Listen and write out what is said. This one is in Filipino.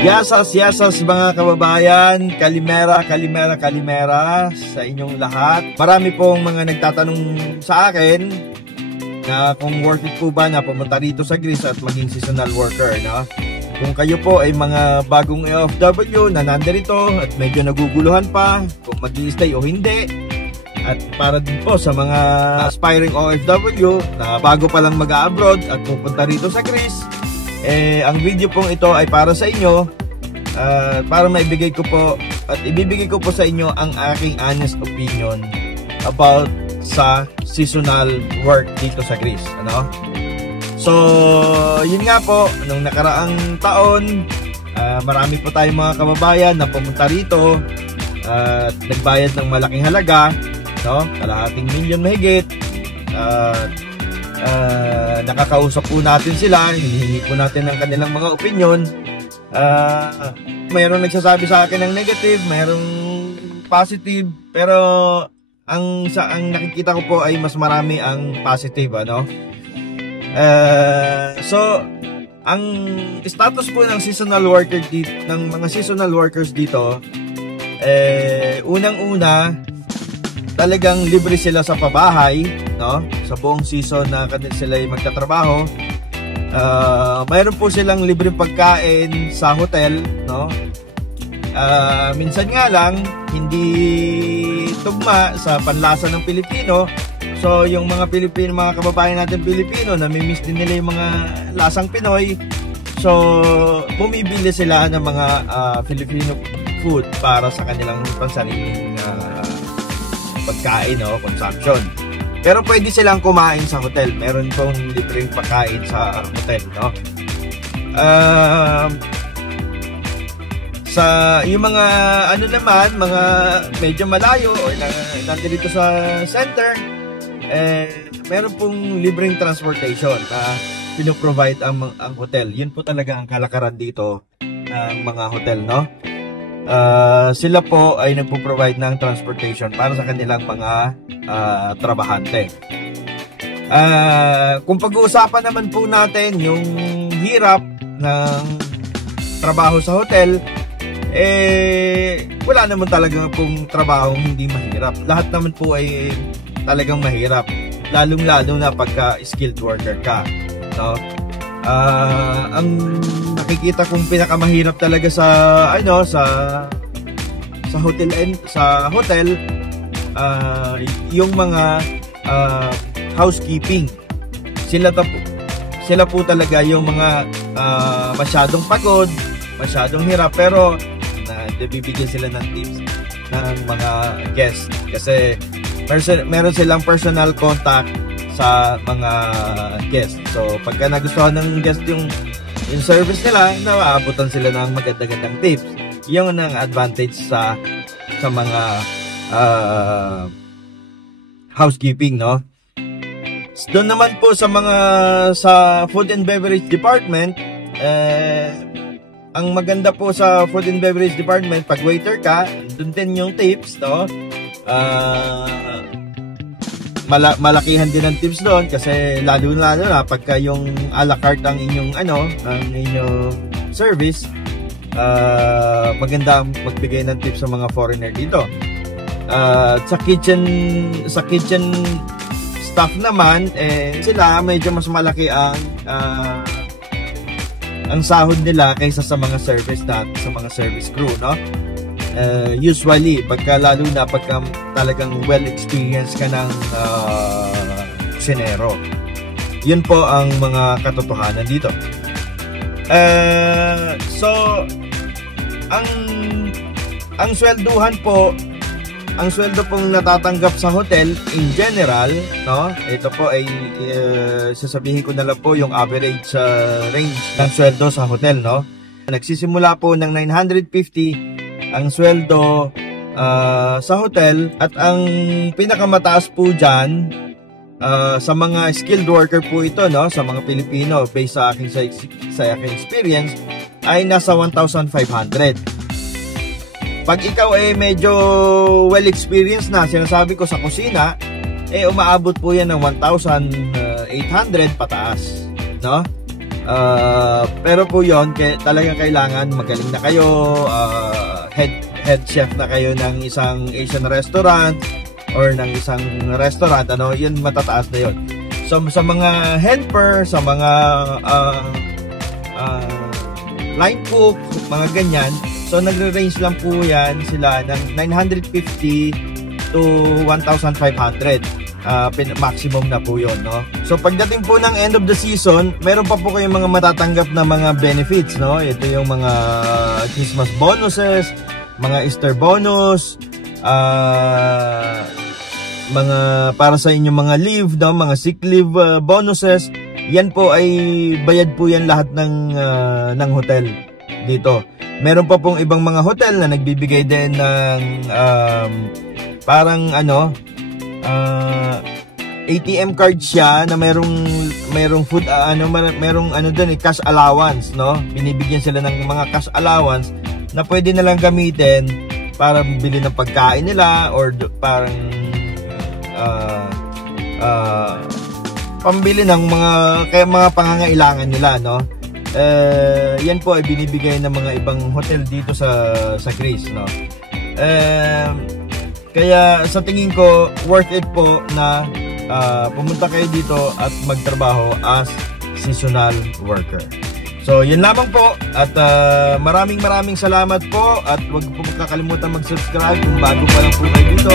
Yasas mga kababayan, kalimera sa inyong lahat. Marami pong mga nagtatanong sa akin na kung worth it po ba na pumunta rito sa Greece at maging seasonal worker, no? Kung kayo po ay mga bagong OFW na nandirito at medyo naguguluhan pa kung mag-i-stay o hindi, at para din po sa mga aspiring OFW na bago pa lang mag-abroad at pupunta rito sa Greece, ang video pong ito ay para sa inyo, para maibigay ko po at ibibigay ko po sa inyo ang aking honest opinion about sa seasonal work dito sa Greece, ano? So, yun nga po, nung nakaraang taon, marami po tayong mga kababayan na pumunta rito at nagbayad ng malaking halaga, no? Kalahating milyon mahigit. Nakakausap po natin sila, hinihingi po natin ang kanilang mga opinion. Mayroong nagsasabi sa akin ng negative, mayroong positive, pero ang nakikita ko po ay mas marami ang positive, ano? So ang status po ng seasonal worker dito, ng mga seasonal workers dito, unang-una, talagang libre sila sa pabahay, no? Sa buong season na sila ay magtatrabaho. Mayroon po silang libreng pagkain sa hotel, no? Minsan nga lang hindi tugma sa panlasa ng Pilipino. So yung mga kababayan natin Pilipino, namimiss din nila yung mga lasang Pinoy. So bumibili sila ng mga Filipino food para sa kanilang pansariling pagkain o consumption. Pero pwede silang kumain sa hotel. Meron pong libreng pagkain sa hotel, no? Sa yung mga ano naman, mga medyo malayo o nandito sa center, meron pong libreng transportation na pinoprovide ang hotel. Yun po talaga ang kalakaran dito ng mga hotel, no? Sila po ay nagpo-provide ng transportation para sa kanilang mga trabahante. Kung pag-uusapan naman po natin yung hirap ng trabaho sa hotel, wala naman talaga pong trabaho hindi mahirap. Lahat naman po ay talagang mahirap, lalong-lalo na pagka skilled worker ka, no? Ang nakikita kong pinakamahirap talaga sa hotel, yung mga housekeeping. Sila po talaga yung mga masyadong pagod, masyadong hirap, pero bibigyan sila ng tips ng mga guests kasi meron silang personal contact sa mga guests. So pagka nagustuhan ng guest yung service nila, naaabutan sila ng magandang tips. Yung ang advantage sa mga housekeeping, no? Doon naman po sa food and beverage department, ang maganda po sa food and beverage department, pag waiter ka, doon din yung tips, no? Malakihan din ang tips doon kasi lalo na pagka yung a la carte ang inyong service, maganda magbigay ng tips sa mga foreigner dito. Sa kitchen staff naman, sila medyo mas malaki ang sahod nila kaysa sa mga service crew, no? Usually lalo na pagka talagang well experienced ka ng kusinero. Yun po ang mga katotohanan dito. So ang swelduhan po, ang sweldo pong natatanggap sa hotel in general, no? Ito po ay sasabihin ko na lang po yung average range ng sweldo sa hotel, no? Nagsisimula po ng 950 ang sweldo sa hotel, at ang pinakamataas po dyan sa mga skilled worker po ito, no, sa mga Pilipino, based sa aking experience, ay nasa 1,500. Pag ikaw ay medyo well experienced na, sinasabi ko sa kusina, umaabot po yan ng 1,800 pataas, no? Pero po yun, talaga kailangan magaling na kayo, head chef na kayo ng isang Asian restaurant or ng isang restaurant, ano, yun matataas na yun. So sa mga helper, sa mga line cook, mga ganyan, so nagre-range lang po yan sila ng 950 to 1,500. Maximum na po yun, no? So pagdating po ng end of the season, meron pa po kayong mga matatanggap na mga benefits, no? Ito yung mga Christmas bonuses, mga Easter bonus, mga para sa inyong mga leave, no? Mga sick leave bonuses. Yan po ay bayad po yan lahat ng hotel dito. Meron pa pong ibang mga hotel na nagbibigay din ng parang ano, ATM card siya na merong food merong ano doon, cash allowance, no? Binibigyan sila ng mga cash allowance na pwede na lang gamitin para bili ng pagkain nila or parang pambili ng mga pangangailangan nila, no? Yan po ay binibigay ng mga ibang hotel dito sa Greece, no? Kaya sa tingin ko worth it po na pumunta kayo dito at magtrabaho as seasonal worker. So yun lamang po, at maraming salamat po, at huwag po kakalimutan mag-subscribe kung bago pa lang po kayo dito.